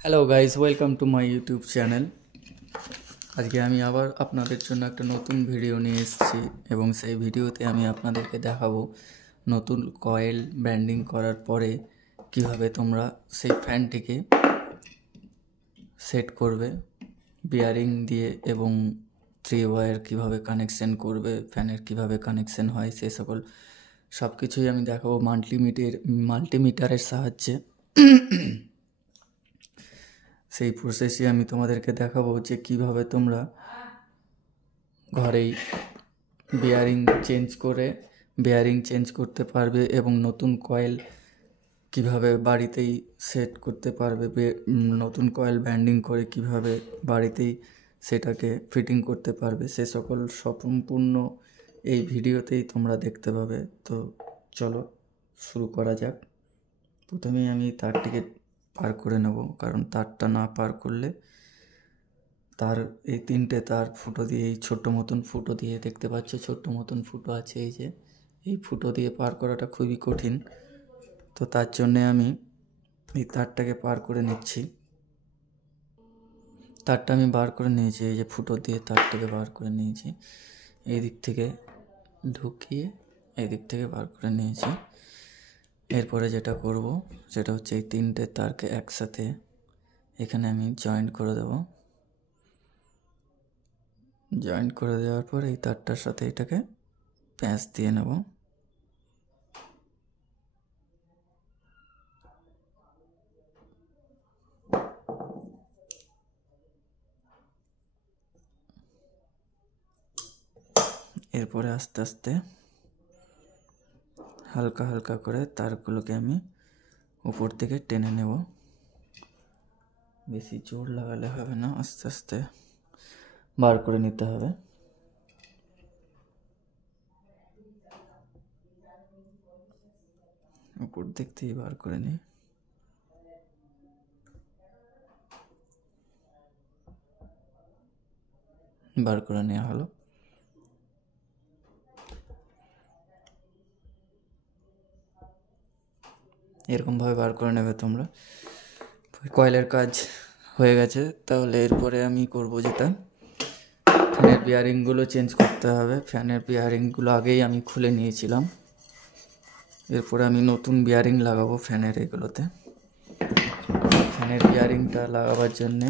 Hello guys, welcome to my YouTube channel. আজকে আমি আবার আপনাদের জন্য একটা নতুন ভিডিও নিয়ে এসেছি এবং সেই ভিডিওতে আমি আপনাদেরকে দেখাবো নতুন কয়েল ব্যান্ডিং করার পরে কিভাবে তোমরা সেই ফ্যানটিকে সেট করবে বিয়ারিং দিয়ে এবং থ্রি ওয়্যার কীভাবে কানেকশন করবে, ফ্যানের কিভাবে কানেকশন হয়, সে সকল সব কিছুই আমি দেখাবো মাল্টিমিটারের সাহায্যে। সেই প্রসেসই আমি তোমাদেরকে দেখাবো যে কিভাবে তোমরা ঘরেই বিয়ারিং চেঞ্জ করতে পারবে এবং নতুন কয়েল কিভাবে বাড়িতেই সেট করতে পারবে, নতুন কয়েল ব্যান্ডিং করে কিভাবে বাড়িতেই সেটাকে ফিটিং করতে পারবে, সে সকল সম্পূর্ণ এই ভিডিওতেই তোমরা দেখতে পাবে। তো চলো শুরু করা যাক। প্রথমেই আমি তারটিকে পার করে নেব, কারণ তারটা না পার করলে তার এই তিনটে তার ফুটো দিয়ে, এই ছোট্ট মতন ফুটো দিয়ে দেখতে পাচ্ছ, ছোট্ট মতন ফুটো আছে, এই ফুটো দিয়ে পার করাটা খুবই কঠিন। তো তার জন্যে আমি এই তারটাকে পার করে নিচ্ছি। তারটা আমি বার করে নিয়েছি, এই যে ফুটো দিয়ে তারটাকে বার করে নিয়েছি, এই দিক থেকে ঢুকিয়ে এই দিক থেকে বার করে নিয়েছি। এরপরে যেটা করব সেটা হচ্ছে এই তিনটে তারকে একসাথে এখানে আমি জয়েন্ট করে দেব। জয়েন্ট করে দেওয়ার পর এই তারটার সাথে এটাকে প্যাঁচ দিয়ে নেব। এরপরে আস্তে আস্তে হালকা হালকা করে তারগুলোকে আমি উপর থেকে টেনে নেব। বেশি জোর লাগালে হবে না, আস্তে আস্তে বার করে নিতে হবে। উপর দিক থেকে বার করে নিই। বার করে নেওয়া হলো। এরকমভাবে বার করে নেবে তোমরা। কয়েলের কাজ হয়ে গেছে। তাহলে এরপরে আমি করব যেটা, ফ্যানের বিয়ারিংগুলো চেঞ্জ করতে হবে। ফ্যানের বিয়ারিংগুলো আগেই আমি খুলে নিয়েছিলাম। এরপরে আমি নতুন বিয়ারিং লাগাবো ফ্যানের এগুলোতে। ফ্যানের বিয়ারিংটা লাগাবার জন্যে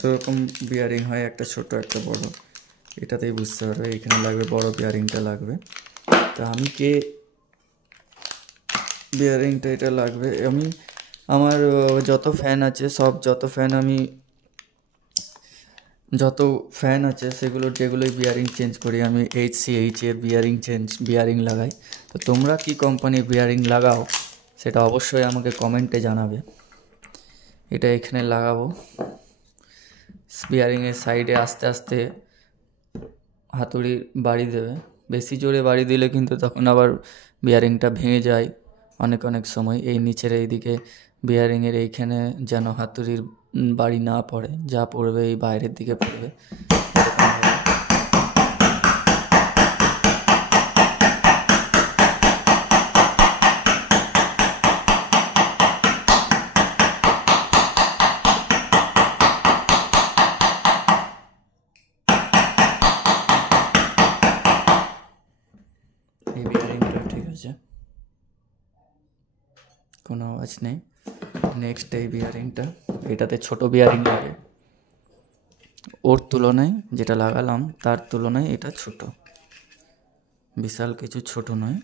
দুরকম বিয়ারিং হয়, একটা ছোট একটা বড়। এটাতেই বুঝতে পারবে, এখানে লাগবে বড় বিয়ারিংটা লাগবে। তা আমি বিয়ারিংটা এটা লাগবে। আমার যত ফ্যান আছে যত ফ্যান আছে সেগুলোর যেগুলোই বিয়ারিং চেঞ্জ করি আমি HCH এর বিয়ারিং লাগাই। তো তোমরা কি কোম্পানির বিয়ারিং লাগাও সেটা অবশ্যই আমাকে কমেন্টে জানাবে। এটা এখানে লাগাবো। বিয়ারিংয়ের সাইডে আস্তে আস্তে হাতুড়ি বাড়ি দেবে। বেশি জোরে বাড়ি দিলে কিন্তু তখন আবার বিয়ারিংটা ভেঙে যায় অনেক সময়। এই নিচের এইদিকে বিয়ারিংয়ের এইখানে যেন হাতুড়ির বাড়ি না পড়ে, যা পড়বে এই বাইরের দিকে পড়বে। এই বিয়ারিংটা ঠিক আছে, কোনো আওয়াজ নেই। নেক্সট এই বিয়ারিংটা, এটাতে ছোট বিয়ারিং লাগে, ওর তুলনায় যেটা লাগালাম তার তুলনায় এটা ছোট, বিশাল কিছু ছোট নয়।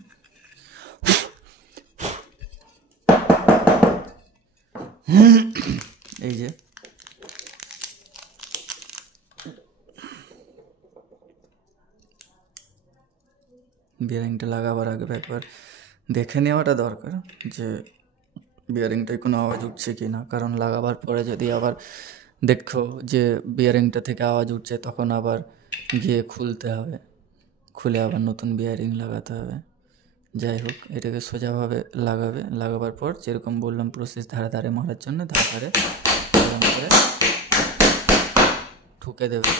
এই যে বিয়ারিংটা লাগাবার আগে একবার দেখে নেওয়াটা দরকার যে বিয়ারিংটায় কোনো আওয়াজ উঠছে কি না, কারণ লাগাবার পরে যদি আবার দেখো যে বিয়ারিংটা থেকে আওয়াজ উঠছে তখন আবার গিয়ে খুলতে হবে, খুলে আবার নতুন বিয়ারিং লাগাতে হবে। যাই হোক, এটাকে সোজাভাবে লাগাবার পর যেরকম বললাম প্রসেস, ধারে ধারে মারার জন্য ধারে করে ঠুকে দেবে,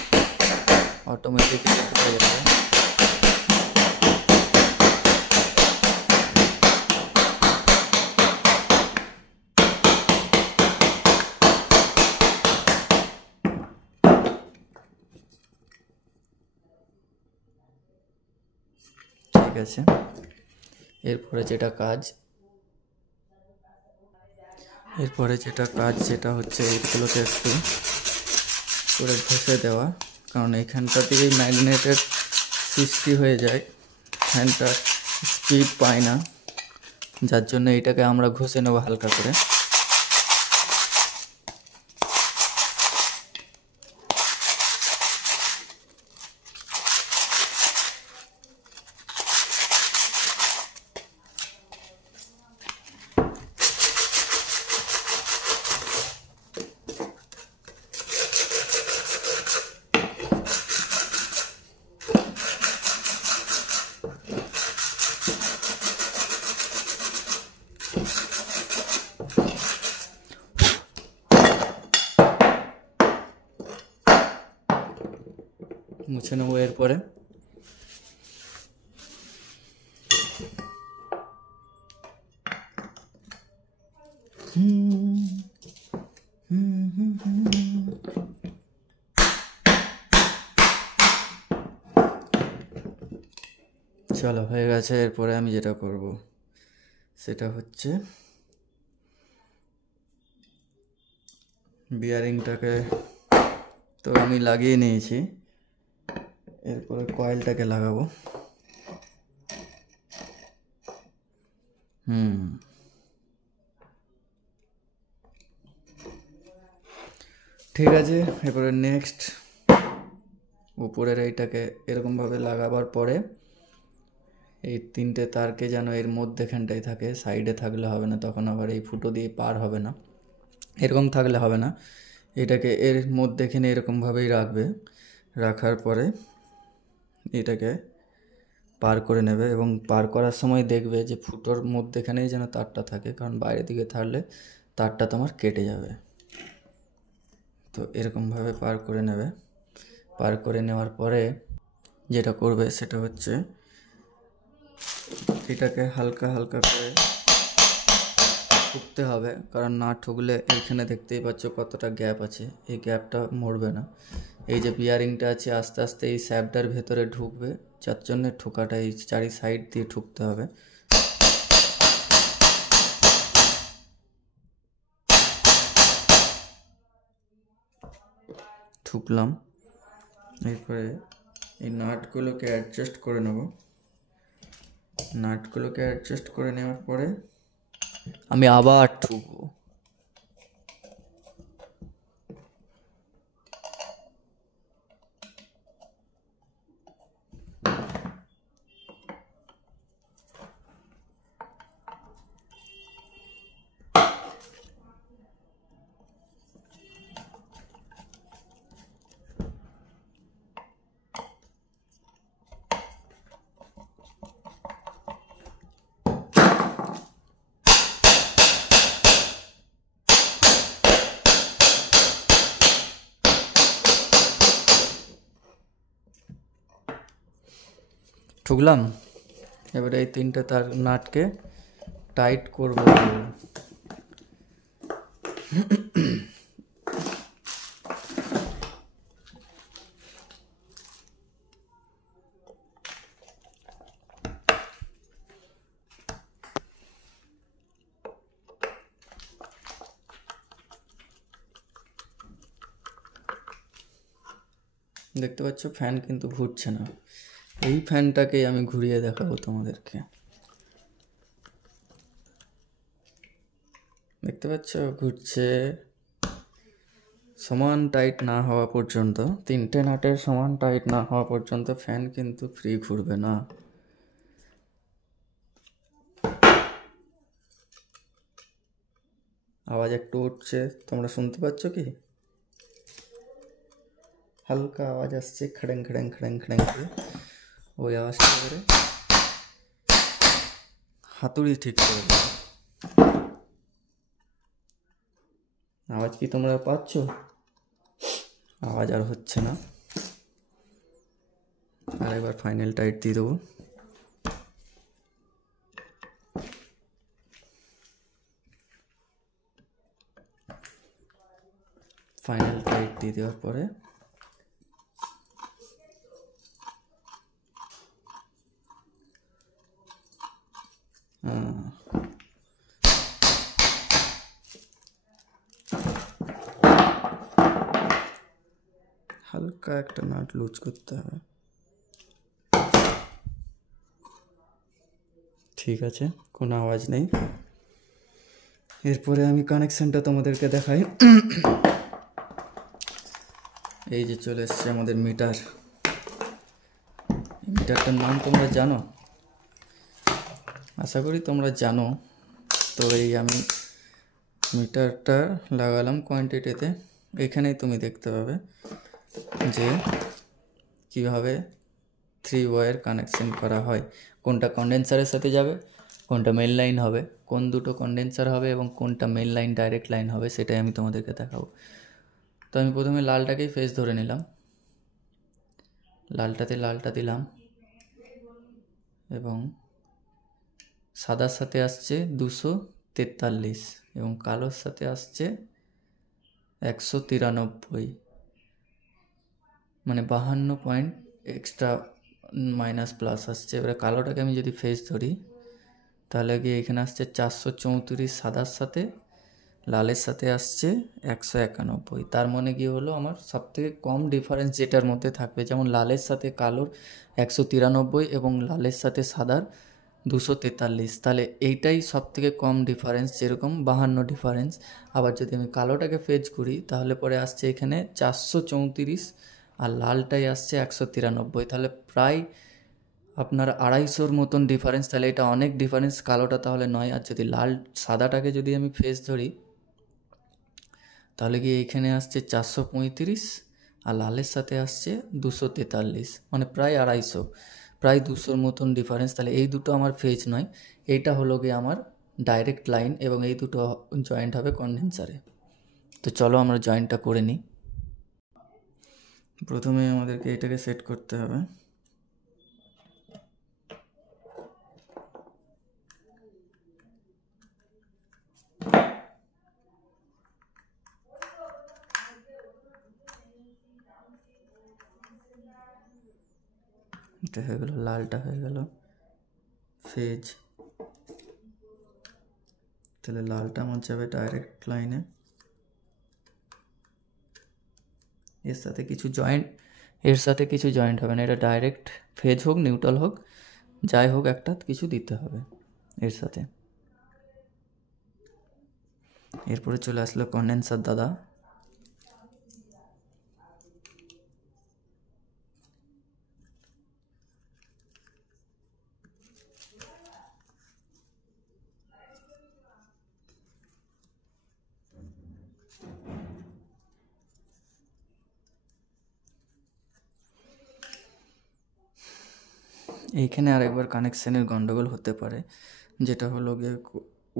অটোমেটিক্যালি ঢুকে যাবে। গেছে। এরপরে যেটা কাজ যেটা হচ্ছে এইগুলোকে একটু করে ঘষে দেওয়া, কারণ এইখানটা থেকেই ম্যাগনেটের সৃষ্টি হয়ে যায়, ফ্যানটা স্পিড পায় না, যার জন্য এইটাকে আমরা ঘষে নেব হালকা করে। মুছে নেবো এরপরে। চলো হয়ে গেছে। এরপরে আমি যেটা করব সেটা হচ্ছে বিয়ারিংটাকে তো আমি লাগিয়ে নিয়েছি, এরপরে কয়েলটাকে লাগাবো। ঠিক আছে। এরপরে নেক্সট উপরের এইটাকে এরকমভাবে লাগাবার পরে এই 3টে তারকে যেন এর মধ্যেখানটায় থাকে, সাইডে থাকলে হবে না, তখন আবার এই ফুটো দিয়ে পার হবে না, এরকম থাকলে হবে না। এটাকে এর মধ্যেখানে এরকমভাবেই রাখবে, রাখার পরে এটাকে পার করে নেবে, এবং পার করার সময় দেখবে যে ফুটোর মধ্যেখানেই যেন তারটা থাকে, কারণ বাইরের দিকে থাকলে তারটা তোমার কেটে যাবে। তো এরকমভাবে পার করে নেবে। পার করে নেওয়ার পরে যেটা করবে সেটা হচ্ছে এটাকে হালকা হালকা করে ঠুকতে হবে, কারণ না ঠুকলে এইখানে দেখতেই পাচ্ছ কতটা গ্যাপ আছে, এই গ্যাপটা মরবে না। এই যে বিয়ারিংটা আছে আস্তে আস্তে এই শ্যাফটার ভেতরে ঢুকবে, যার জন্য ঠোকাটা এই চারি সাইড দিয়ে ঠুকতে হবে। ঠুকলাম। এরপরে এই নাটগুলোকে অ্যাডজাস্ট করে নেব। নাটগুলোকে অ্যাডজাস্ট করে নেওয়ার পরে আমি আবার ঠুকবো। ঠুকলাম। এবারে এই 3টে তার নাটকে টাইট করব। দেখতে পাচ্ছ ফ্যান কিন্তু ঘুরছে না, এই ফ্যানটাকেই আমি ঘুরিয়ে দেখাবো তোমাদেরকে। দেখতে পাচ্ছ ঘুরছে। সমান টাইট না হওয়া পর্যন্ত, 3টে নাটের সমান টাইট না হওয়া পর্যন্ত ফ্যান কিন্তু ফ্রি ঘুরবে না। আওয়াজ একটু উঠছে, তোমরা শুনতে পাচ্ছ কি? হালকা আওয়াজ আসছে, খড়েং খড়েং খড়েং খড়েং করে। ওই আওয়াজটা করে হাতুড়ি ঠিক করে দেবে। আওয়াজ কি তোমরা পাচ্ছ? আওয়াজ আর হচ্ছে না। আর এবার ফাইনাল টাইট দিয়ে দেবো। ফাইনাল টাইট দিয়ে দেওয়ার পরে হালকা একটা নাট লুজ করতে হবে। ঠিক আছে, কোনো আওয়াজ নেই। এরপরে আমি কানেকশানটা তোমাদেরকে দেখাই। এই যে চলে এসছে আমাদের মিটার। মিটারটার নাম তোমরা জানো, আশা করি তোমরা জানো। তো এই আমি মিটারটা লাগালাম কোয়ান্টিটিতে। এখানেই তুমি দেখতে পাবে যে কিভাবে 3 ওয়্যার কানেকশন করা হয়, কোনটা কন্ডেন্সারের সাথে যাবে, কোনটা মেন লাইন হবে, কোন দুটো কন্ডেন্সার হবে এবং কোনটা মেন লাইন ডাইরেক্ট লাইন হবে, সেটাই আমি তোমাদেরকে দেখাবো। তো আমি প্রথমে লালটাকেই ফেস ধরে নিলাম, লালটাতে লালটা দিলাম এবং সাদার সাথে আসছে 243 এবং কালোর সাথে আসছে 193, মানে 52 পয়েন্ট এক্সট্রা মাইনাস প্লাস আসছে। এবারে কালোটাকে আমি যদি ফেস ধরি তাহলে গিয়ে এখানে আসছে 434 সাদার সাথে, লালের সাথে আসছে 191। তার মানে গিয়ে হলো আমার সবথেকে কম ডিফারেন্স যেটার মধ্যে থাকবে, যেমন লালের সাথে কালোর 193 এবং লালের সাথে সাদার 243, তাহলে এইটাই সবথেকে কম ডিফারেন্স, যেরকম 52 ডিফারেন্স। আবার যদি আমি কালোটাকে ফেজ করি তাহলে পরে আসছে এখানে 434 আর লালটাই আসছে 193, তাহলে প্রায় আপনার 250-র মতন ডিফারেন্স। তাহলে এটা অনেক ডিফারেন্স, কালোটা তাহলে নয়। আর যদি সাদাটাকে যদি আমি ফেস ধরি তাহলে কি এখানে আসছে 435 আর লালের সাথে আসছে 243, মানে প্রায় 250, প্রায় 200-র মতন ডিফারেন্স। তাহলে এই দুটো আমার ফেজ নয়, এইটা হলো গিয়ে আমার ডাইরেক্ট লাইন এবং এই দুটো জয়েন্ট হবে কন্ডেন্সারে। তো চলো আমরা জয়েন্টটা করে নিই। প্রথমে আমাদেরকে এটাকে সেট করতে হবে। এটা হয়ে গেল, লালটা হয়ে গেল ফেজ। তাহলে লালটা আমার যাবে ডাইরেক্ট লাইনে, এর সাথে কিছু জয়েন্ট হবে না, এটা ডাইরেক্ট ফেজ হোক নিউট্রাল হোক যাই হোক একটা কিছু দিতে হবে এর সাথে। এরপরে চলে আসলো কন্ডেন্সার দাদা। এইখানে আরেকবার কানেকশানের গন্ডগোল হতে পারে, যেটা হলো গিয়ে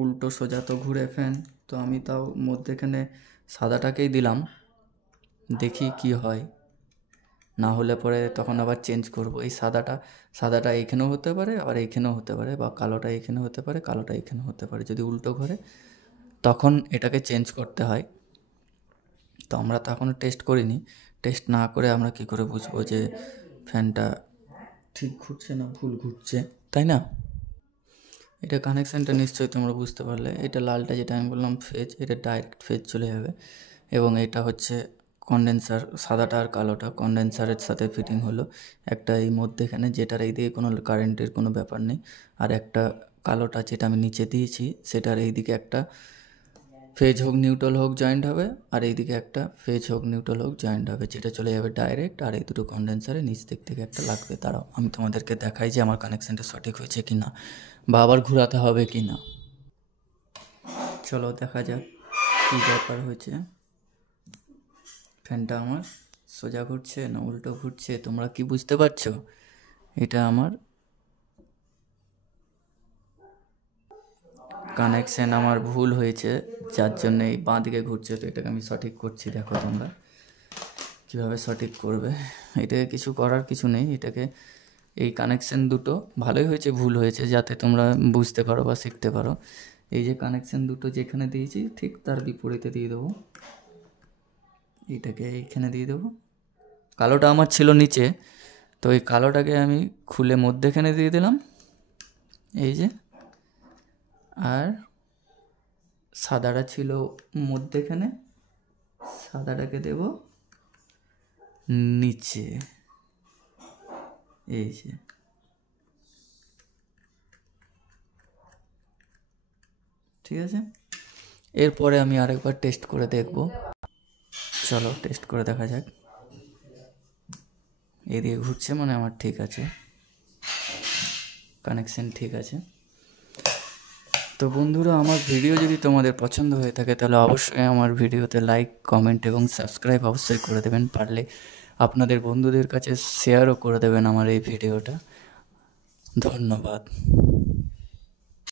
উল্টো সোজা তো ঘুরে ফ্যান। তো আমি তাও মধ্যেখানে সাদাটাকেই দিলাম, দেখি কি হয়, না হলে পরে তখন আবার চেঞ্জ করব। এই সাদাটা এইখানেও হতে পারে আবার এইখানেও হতে পারে, বা কালোটা এইখানে হতে পারে কালোটা এইখানে হতে পারে। যদি উল্টো ঘরে তখন এটাকে চেঞ্জ করতে হয়। তো আমরা তো এখনও টেস্ট করিনি, টেস্ট না করে আমরা কি করে বুঝবো যে ফ্যানটা ঠিক ঘুরছে না ভুল ঘুরছে, তাই না? এটা কানেকশানটা নিশ্চয়ই তোমরা বুঝতে পারলে। এটা লালটা যেটা আমি বললাম ফেজ, এটা ডাইরেক্ট ফেজ চলে যাবে এবং এটা হচ্ছে কন্ডেন্সার, সাদাটা আর কালোটা কন্ডেন্সারের সাথে ফিটিং হলো। একটা এই মধ্যেখানে যেটার এই দিকে কোনো কারেন্টের কোনো ব্যাপার নেই, আর একটা কালোটা যেটা আমি নিচে দিয়েছি সেটার এই দিকে একটা ফেজ হোক নিউট্রাল হোক জয়েন্ট হবে, আর এইদিকে একটা ফেজ হোক নিউট্রাল হোক জয়েন্ট হবে, যেটা চলে যাবে ডাইরেক্ট। আর এই দুটো কন্ডেন্সারে নিচ দিক থেকে একটা লাগবে। তারাও আমি তোমাদেরকে দেখাই যে আমার কানেকশানটা সঠিক হয়েছে কি না, বা আবার ঘোরাতে হবে কি না। চলো দেখা যাক কী ব্যাপার হয়েছে। ফ্যানটা আমার সোজা ঘুরছে না উল্টো ঘুরছে, তোমরা কি বুঝতে পারছো? এটা আমার কানেকশান আমার ভুল হয়েছে, যার জন্য এই বাঁ দিকে ঘুরছে। তো এটাকে আমি সঠিক করছি, দেখো তোমরা কীভাবে সঠিক করবে। এটাকে কিছু করার কিছু নেই, এটাকে এই কানেকশান দুটো ভালোই হয়েছে ভুল হয়েছে যাতে তোমরা বুঝতে পারো বা শিখতে পারো। এই যে কানেকশান দুটো যেখানে দিয়েছি ঠিক তার বিপরীতে দিয়ে দেবো, এইটাকে এইখানে দিয়ে দেবো। কালোটা আমার ছিল নিচে, তো এই কালোটাকে আমি খুলে মধ্যেখানে দিয়ে দিলাম এই যে, আর সাদাটা ছিল মধ্যেখানে, সাদাটাকে দেব নিচে, এই যে ঠিক আছে। এরপরে আমি আরেকবার টেস্ট করে দেখব। চলো টেস্ট করে দেখা যাক। এদিকে ঘুরছে মানে আমার ঠিক আছে, কানেকশন ঠিক আছে। তো বন্ধুরা, আমার ভিডিও যদি তোমাদের পছন্দ হয়ে থাকে তাহলে অবশ্যই আমার ভিডিওতে লাইক, কমেন্ট এবং সাবস্ক্রাইব অবশ্যই করে দেবেন। পারলে আপনাদের বন্ধুদের কাছে শেয়ারও করে দেবেন আমার এই ভিডিওটা। ধন্যবাদ।